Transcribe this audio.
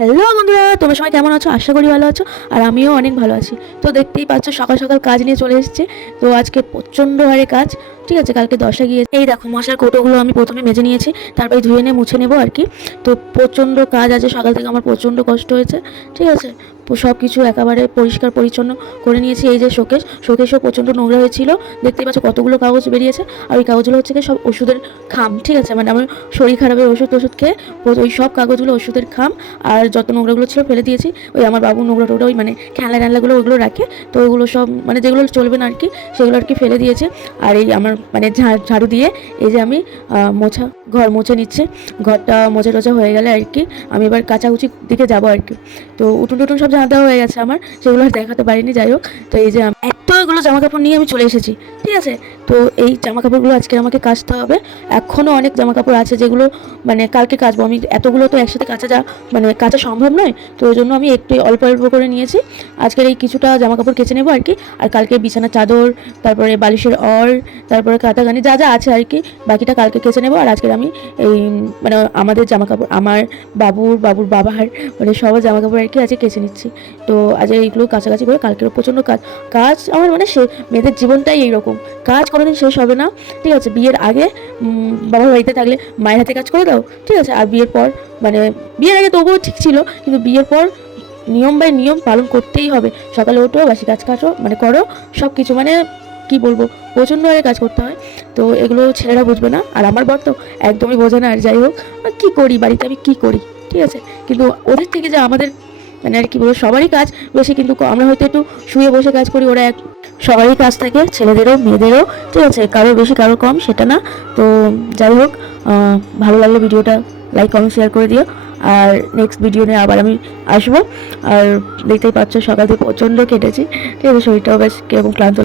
Hello বন্ধুরা, তোমরা সবাই কেমন আছো? আশা করি ভালো আছো। আর আমিও অনেক ভালো আছি। তো দেখতেই পাচ্ছ সকাল সকাল কাজ নিয়ে চলে এসেছে। তো আজকে প্রচণ্ড হারে কাজ, ঠিক আছে। কালকে দশা গিয়ে এই দেখো মশার কৌটোগুলো আমি প্রথমে মেজে নিয়েছি, তারপরে ধুয়ে নিয়ে মুছে নেবো আর কি। তো প্রচণ্ড কাজ আছে, সকাল থেকে আমার প্রচণ্ড কষ্ট হয়েছে, ঠিক আছে। সব কিছু একেবারে পরিষ্কার পরিচ্ছন্ন করে নিয়েছি। এই যে শোকেসও প্রচণ্ড নোংরা হয়েছিল, দেখতেই পাচ্ছ কতগুলো কাগজ বেরিয়েছে। আর ওই কাগজগুলো হচ্ছে কি সব ওষুধের খাম, ঠিক আছে। মানে আমার শরীর খারাপের ওষুধ খেয়ে ওই সব কাগজগুলো ওষুধের খাম। আর যত নোংরাগুলো ছিল ফেলে দিয়েছি। ওই আমার বাবু নোংরা টোংরা ওই মানে খেলনাগুলো ওইগুলো রাখে, তো ওইগুলো সব মানে যেগুলো চলবে না আর কি সেগুলো আর কি ফেলে দিয়েছে। আর এই আমার মানে ঝাড়ু দিয়ে এই যে আমি ঘর মুছে নিচ্ছে। ঘরটা মোছা টোছা হয়ে গেলে আর কি আমি এবার কাচাকুচি দিকে যাবো আর কি। তো উঠুন টুটুন সব ঝাড় দেওয়া হয়ে গেছে আমার, সেগুলো আর দেখাতে পারিনি। যাই হোক, তো এই যে এত এগুলো জামা কাপড় নিয়ে আমি চলে এসেছি, ঠিক আছে। তো এই জামা কাপড়গুলো আজকে আমাকে কাচতে হবে। এখনও অনেক জামা কাপড় আছে যেগুলো মানে কালকে কাচবো। আমি এতগুলো তো একসাথে কাচা সম্ভব নয়, তো ওই জন্য আমি একটু অল্প অল্প করে নিয়েছি। আজকের এই কিছুটা জামা কাপড় কেচে নেবো আর কি। আর কালকে বিছানার চাদর, তারপরে বালিশের তারপরে কাঁথাকানি যা যা আছে আর কি, বাকিটা কালকে কেচে নেবো। আর আজকের আমি এই মানে আমাদের জামা কাপড়, আমার বাবুর বাবার মানে সবার জামা কাপড় আর কি আজকে কেচে নিচ্ছি। তো আজ এইগুলো কাছাকাছি করে কালকেরও প্রচণ্ড কাজ আমার মানে মেয়েদের জীবনটাই এইরকম, কাজ কোনোদিন শেষ হবে না, ঠিক আছে। বিয়ের আগে বাবার বাড়িতে থাকলে মায়ের হাতে কাজ করে দাও, ঠিক আছে। আর বিয়ের পর মানে বিয়ের আগে তবুও ঠিক ছিল, কিন্তু বিয়ের পর নিয়ম বাই নিয়ম পালন করতেই হবে। সকালে ওঠো, বাসি কাজ মানে করো, সব কিছু মানে কি বলবো, প্রচণ্ড আগে কাজ করতে হয়। তো এগুলো ছেলেরা বুঝবে না, আর আমার বর তো একদমই বোঝে না। আর যাই হোক, কি করি বাড়িতে আমি কি করি, ঠিক আছে। কিন্তু ওদের থেকে যে আমাদের মানে আর কি বলবো, সবারই কাজ বেশি, কিন্তু আমরা হয়তো একটু শুয়ে বসে কাজ করি, ওরা সবারই কাজ থাকে, ছেলেদেরও মেয়েদেরও, ঠিক আছে। কারো বেশি কারো কম সেটা না। তো যাই হোক, ভালো লাগলে ভিডিওটা লাইক কমেন্ট শেয়ার করে দিও। আর নেক্সট ভিডিও নিয়ে আবার আমি আসবো। আর দেখতেই পাচ্ছ সকাল থেকে প্রচণ্ড কেটেছি, ঠিক আছে। শরীরটাও বেশ কীরকম ক্লান্ত